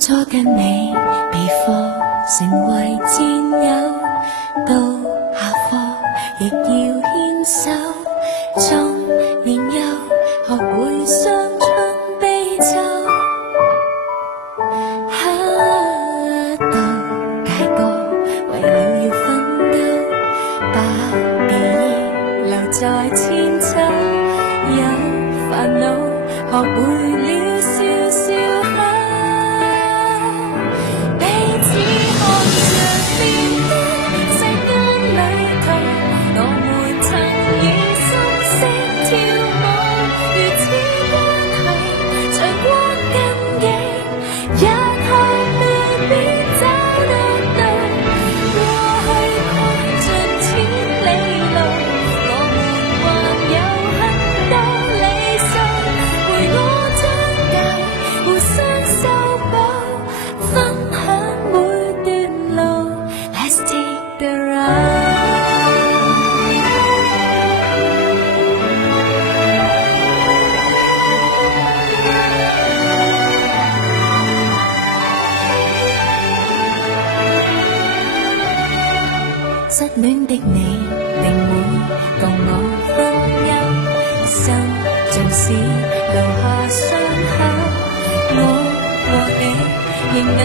初跟你備課成為戰友，到下課亦要牽手，從年幼學會傷春悲秋，到大個為了要奮鬥，把記憶留在千秋，有煩惱學會了笑笑口，彼此看着變得世間旅途，我們曾以心聲跳舞，如此關係長過根影，日後未必找得到，過去跨盡千里路，我們還有很多理想，陪我長大，互相修補，分享每段路 Let's take the ride。 失戀的你定會共我分憂，心縱使留下傷口，我和你仍能